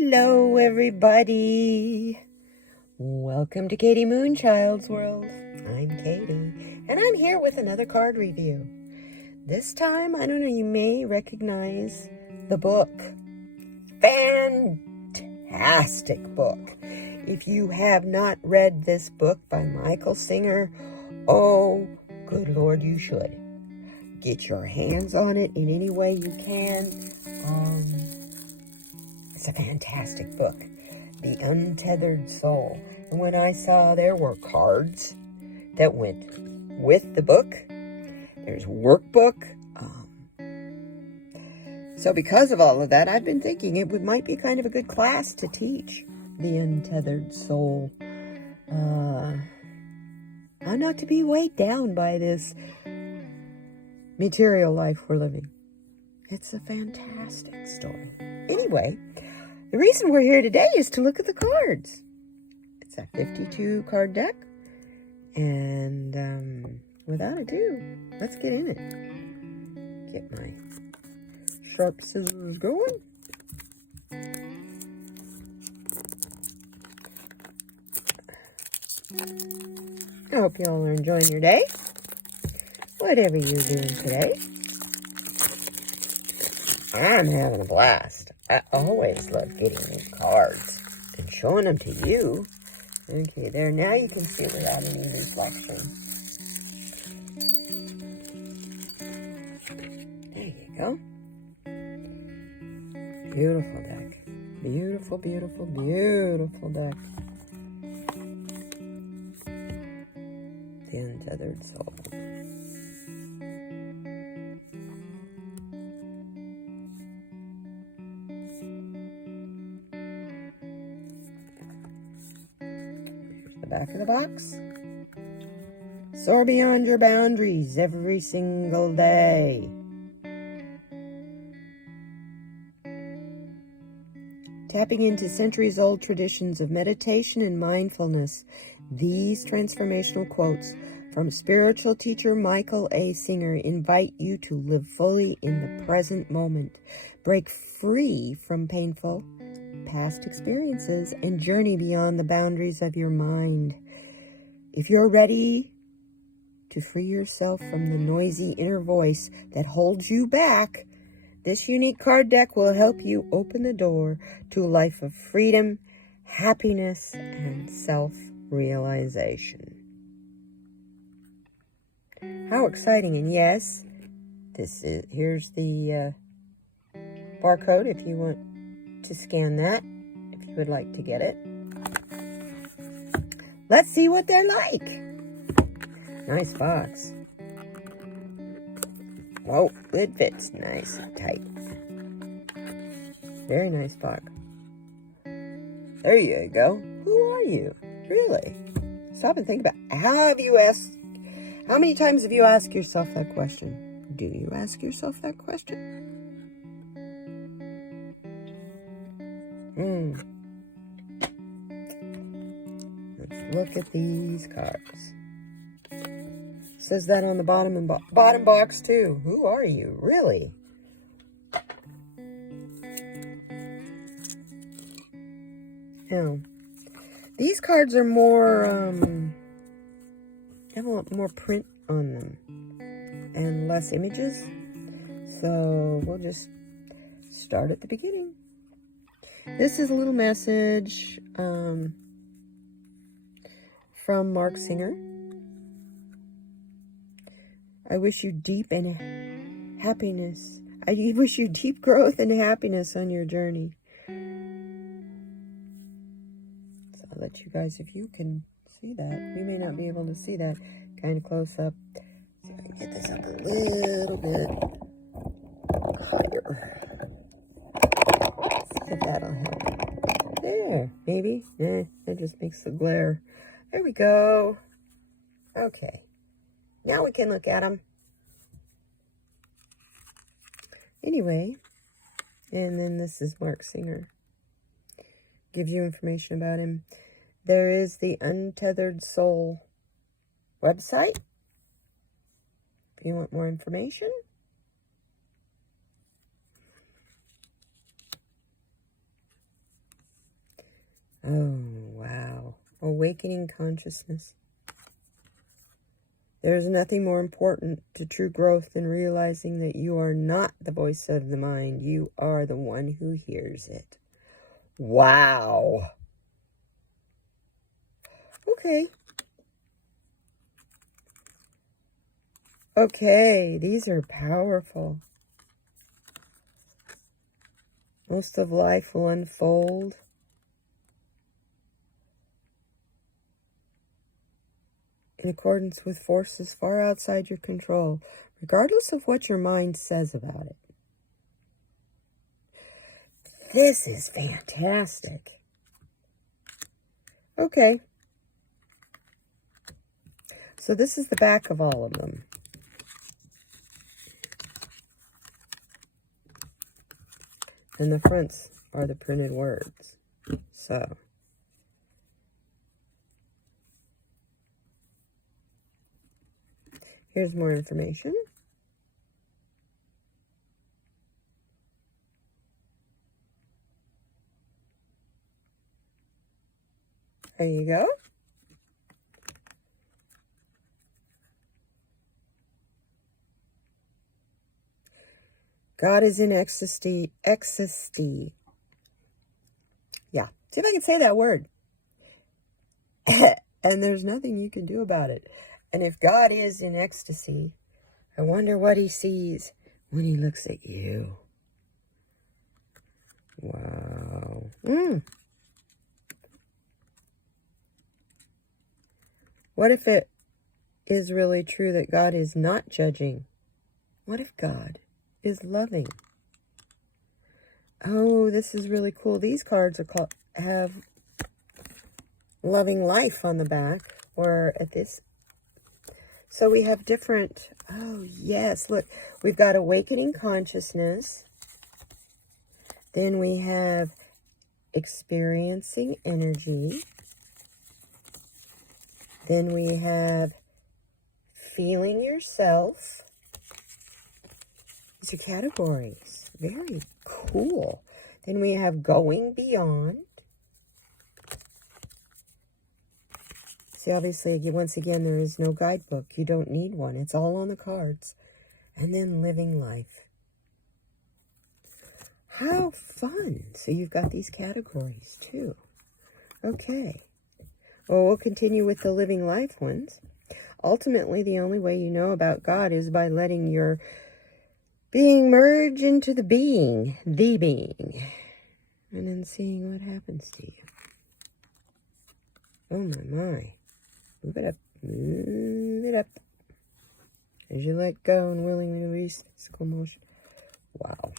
Hello, everybody. Welcome to kdmoonchild's world. I'm Katie, and I'm here with another card review. This time, I don't know, you may recognize the book. Fantastic book. If you have not read this book by Michael Singer, oh, good Lord, you should. Get your hands on it in any way you can. It's a fantastic book, The Untethered Soul. And when I saw there were cards that went with the book, there's workbook. So because of all of that, I've been thinking it might be kind of a good class to teach The Untethered Soul. How not to be weighed down by this material life we're living. It's a fantastic story. Anyway, the reason we're here today is to look at the cards. It's a 52 card deck. And without ado, let's get in it. Get my sharp scissors going. I hope y'all are enjoying your day. Whatever you're doing today. I'm having a blast. I always love getting these cards and showing them to you. Okay, there. Now you can see without any reflection. There you go. Beautiful deck. Beautiful, beautiful, beautiful deck. The Untethered Soul. Back of the box. Soar beyond your boundaries every single day. Tapping into centuries-old traditions of meditation and mindfulness, these transformational quotes from spiritual teacher Michael A. Singer invite you to live fully in the present moment, break free from painful past experiences, and journey beyond the boundaries of your mind. If you're ready to free yourself from the noisy inner voice that holds you back, this unique card deck will help you open the door to a life of freedom, happiness, and self-realization. How exciting. And yes, here's the barcode if you want to scan that, if you would like to get it. Let's see what they're like. Nice box. Oh, lid fits nice and tight. Very nice box. There you go. Who are you? Really? Stop and think about it. How many times have you asked yourself that question? Do you ask yourself that question? Let's look at these cards. It says that on the bottom box too. Who are you, really? Now, these cards are more have a lot more print on them and less images. So we'll just start at the beginning. This is a little message from Mark Singer. I wish you deep happiness. I wish you deep growth and happiness on your journey. So I'll let you guys, if you can see that. You may not be able to see that kind of close up. See if I can get this up a little bit higher. See if that'll help. There, maybe. That just makes the glare. There we go. Okay. Now we can look at them. Anyway, and then this is Mark Singer. Gives you information about him. There is the Untethered Soul website. If you want more information. Oh, wow. Awakening consciousness. There's nothing more important to true growth than realizing that you are not the voice of the mind. You are the one who hears it. Wow. Okay. Okay, these are powerful. Most of life will unfold in accordance with forces far outside your control, regardless of what your mind says about it. This is fantastic. Okay. So this is the back of all of them. And the fronts are the printed words. So, here's more information. There you go. God is in ecstasy. Ecstasy. Yeah. See if I can say that word. And there's nothing you can do about it. And if God is in ecstasy, I wonder what he sees when he looks at you. Wow. What if it is really true that God is not judging? What if God is loving? Oh, this is really cool. These cards are have loving life on the back, or at this. So we have different, oh yes, look, we've got awakening consciousness. Then we have experiencing energy. Then we have feeling yourself. These are categories. Very cool. Then we have going beyond. See, obviously, once again, there is no guidebook. You don't need one. It's all on the cards. And then living life. How fun. So you've got these categories too. Okay. Well, we'll continue with the living life ones. Ultimately, the only way you know about God is by letting your being merge into the being. And then seeing what happens to you. Oh my. Move it up. Move it up. As you let go and willingly release physical motion. Wow.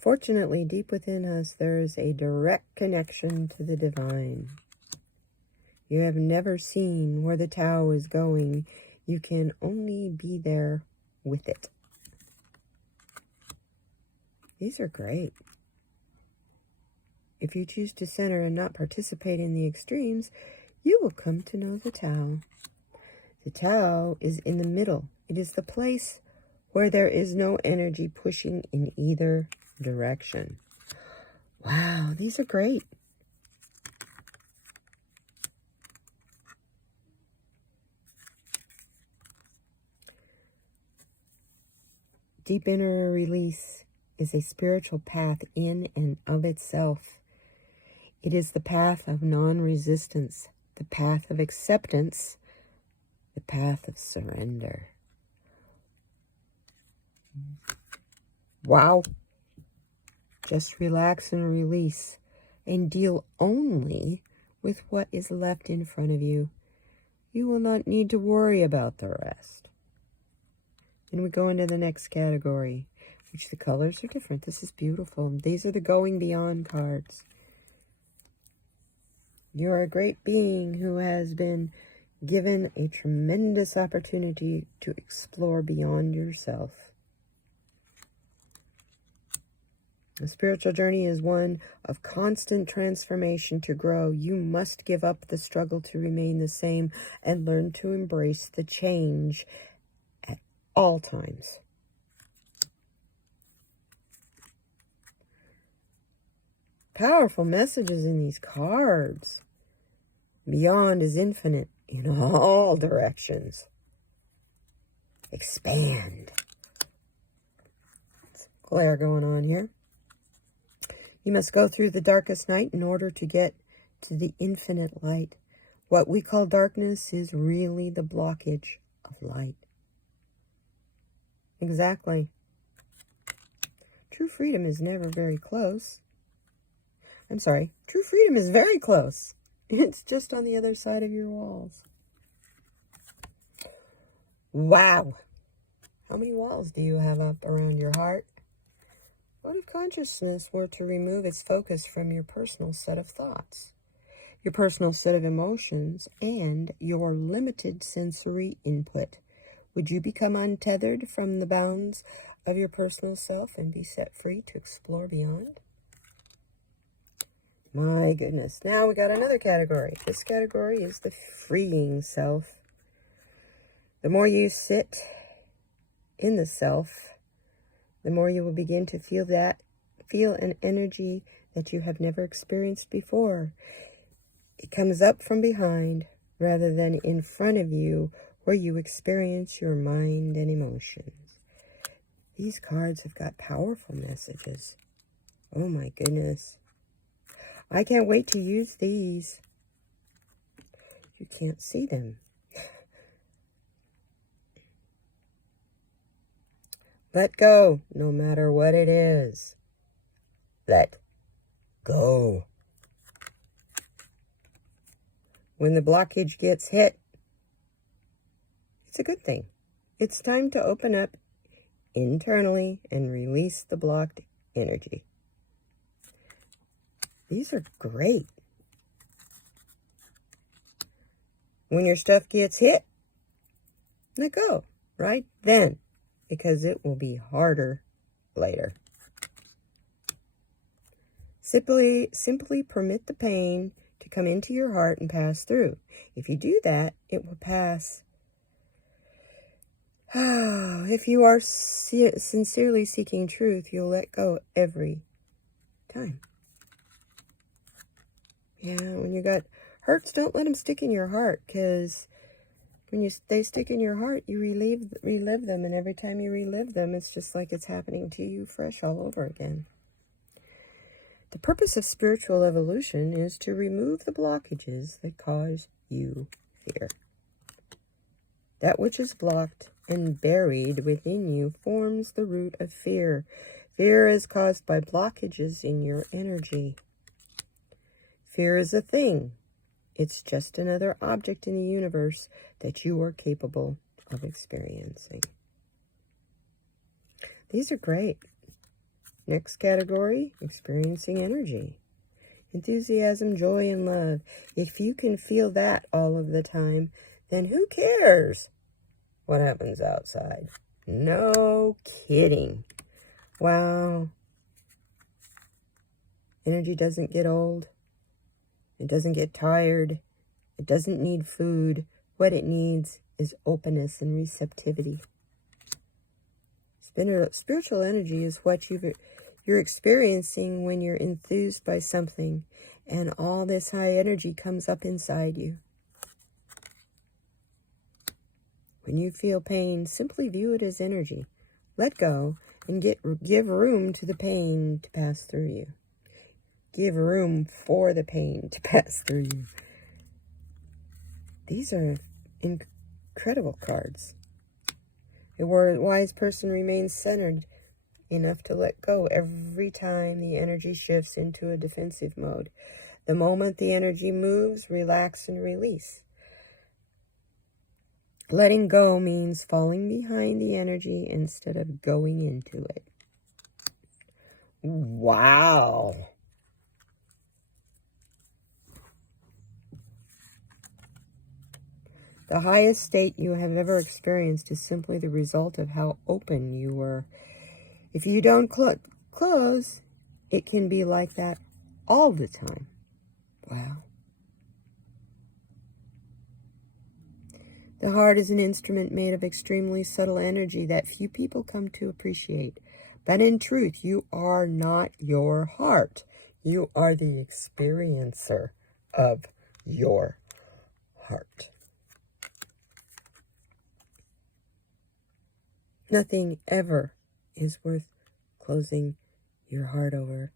Fortunately, deep within us, there is a direct connection to the divine. You have never seen where the Tao is going. You can only be there with it. These are great. If you choose to center and not participate in the extremes, you will come to know the Tao. The Tao is in the middle. It is the place where there is no energy pushing in either direction. Wow, these are great. Deep inner release is a spiritual path in and of itself. It is the path of non-resistance, the path of acceptance, the path of surrender. Wow. Just relax and release and deal only with what is left in front of you. You will not need to worry about the rest. And we go into the next category, which the colors are different. This is beautiful. These are the going beyond cards. You're a great being who has been given a tremendous opportunity to explore beyond yourself. The spiritual journey is one of constant transformation. To grow, you must give up the struggle to remain the same and learn to embrace the change at all times. powerful messages in these cards. Beyond is infinite in all directions. Expand. It's glare going on here. You must go through the darkest night in order to get to the infinite light. What we call darkness is really the blockage of light. Exactly. True freedom is never very close. I'm sorry. True freedom is very close. It's just on the other side of your walls. Wow. How many walls do you have up around your heart? What if consciousness were to remove its focus from your personal set of thoughts, your personal set of emotions, and your limited sensory input? Would you become untethered from the bounds of your personal self and be set free to explore beyond? My goodness. Now we got another category. This category is the freeing self. The more you sit in the self, the more you will begin to feel an energy that you have never experienced before. It comes up from behind rather than in front of you, where you experience your mind and emotions. These cards have got powerful messages. Oh my goodness. I can't wait to use these. You can't see them. Let go, no matter what it is. Let go. When the blockage gets hit, it's a good thing. It's time to open up internally and release the blocked energy. These are great. When your stuff gets hit, let go right then, because it will be harder later. Simply permit the pain to come into your heart and pass through. If you do that, it will pass. If you are sincerely seeking truth, you'll let go every time. Yeah, when you got hurts, don't let them stick in your heart, because when they stick in your heart, you relive them, and every time you relive them, it's just like it's happening to you fresh all over again. The purpose of spiritual evolution is to remove the blockages that cause you fear. That which is blocked and buried within you forms the root of fear. Fear is caused by blockages in your energy. Fear is a thing. It's just another object in the universe that you are capable of experiencing. These are great. Next category, experiencing energy. Enthusiasm, joy, and love. If you can feel that all of the time, then who cares what happens outside? No kidding. Wow. Energy doesn't get old. It doesn't get tired. It doesn't need food. What it needs is openness and receptivity. Spiritual energy is what you're experiencing when you're enthused by something, and all this high energy comes up inside you. When you feel pain, simply view it as energy. Let go and give room to the pain to pass through you. Give room for the pain to pass through you. These are incredible cards. A wise person remains centered enough to let go every time the energy shifts into a defensive mode. The moment the energy moves, relax and release. Letting go means falling behind the energy instead of going into it. Wow. The highest state you have ever experienced is simply the result of how open you were. If you don't close, it can be like that all the time. Wow. The heart is an instrument made of extremely subtle energy that few people come to appreciate. But in truth, you are not your heart. You are the experiencer of your heart. Nothing ever is worth closing your heart over.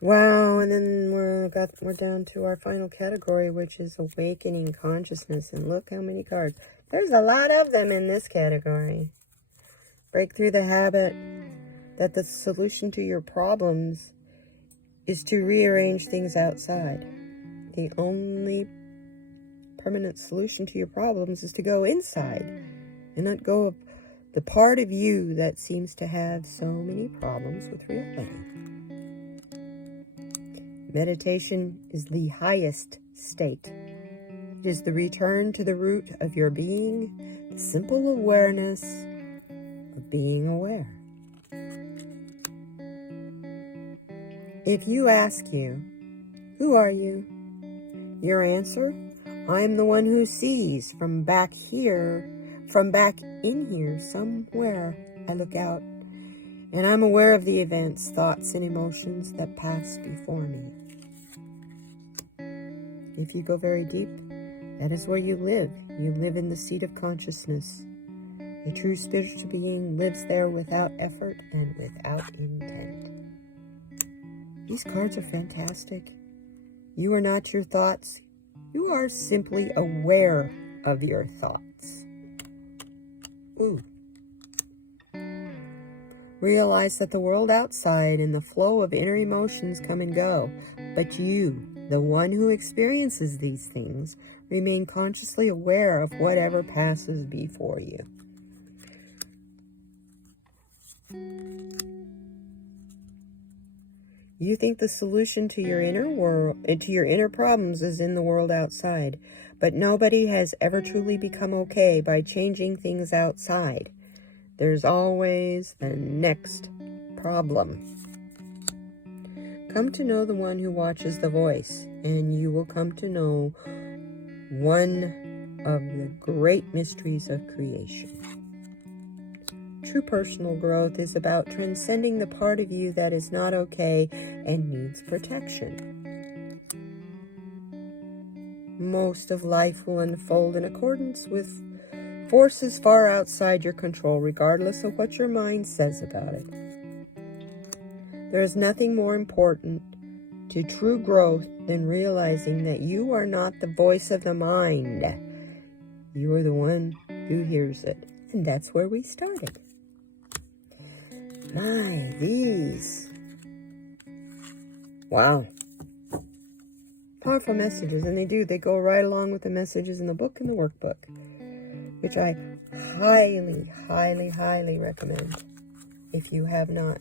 Wow, and then we're down to our final category, which is awakening consciousness. And look how many cards. There's a lot of them in this category. Break through the habit that the solution to your problems is to rearrange things outside. The only permanent solution to your problems is to go inside and let go of the part of you that seems to have so many problems with reality. Meditation is the highest state. It is the return to the root of your being, the simple awareness of being aware. If you ask you, who are you? Your answer, I'm the one who sees from back here, from back in here, somewhere I look out, and I'm aware of the events, thoughts, and emotions that pass before me. If you go very deep, that is where you live. You live in the seat of consciousness. A true spiritual being lives there without effort and without intent. These cards are fantastic. You are not your thoughts. You are simply aware of your thoughts. Ooh. Realize that the world outside and the flow of inner emotions come and go, but you, the one who experiences these things, remain consciously aware of whatever passes before you. You think the solution to your inner world, to your inner problems, is in the world outside, but nobody has ever truly become okay by changing things outside. There's always the next problem. Come to know the one who watches the voice, and you will come to know one of the great mysteries of creation. True personal growth is about transcending the part of you that is not okay and needs protection. Most of life will unfold in accordance with forces far outside your control, regardless of what your mind says about it. There is nothing more important to true growth than realizing that you are not the voice of the mind. You are the one who hears it. And that's where we started. My, these. Wow. Powerful messages. And they go right along with the messages in the book and the workbook, which I highly, highly, highly recommend if you have not.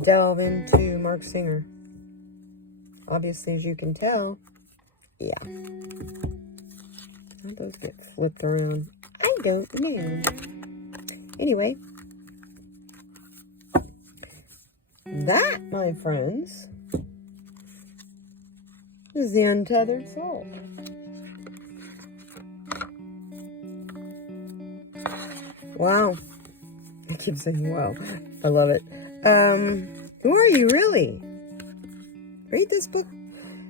Delve into Mark Singer. Obviously, as you can tell, yeah. How'd those get flipped around? I don't know. Anyway, that, my friends, is the Untethered Soul. Wow. I keep saying wow. I love it. Who are you really? Read this book.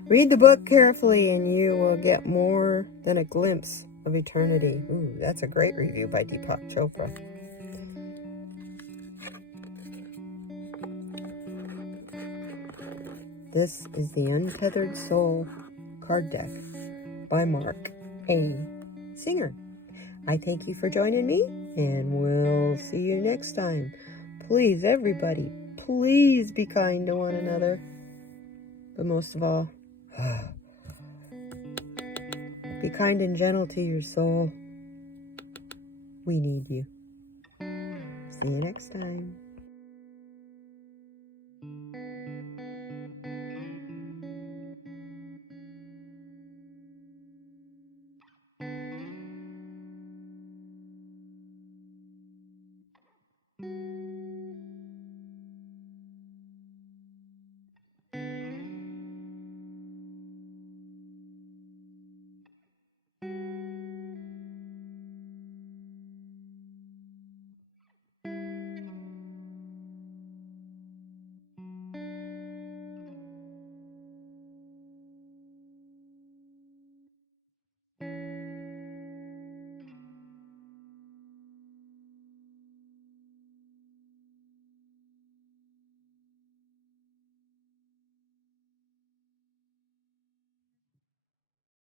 Read the book carefully and you will get more than a glimpse of eternity. Ooh, that's a great review by Deepak Chopra. This is the Untethered Soul card deck by Mark A. Singer. I thank you for joining me, and we'll see you next time. Please, everybody, please be kind to one another. But most of all, be kind and gentle to your soul. We need you. See you next time.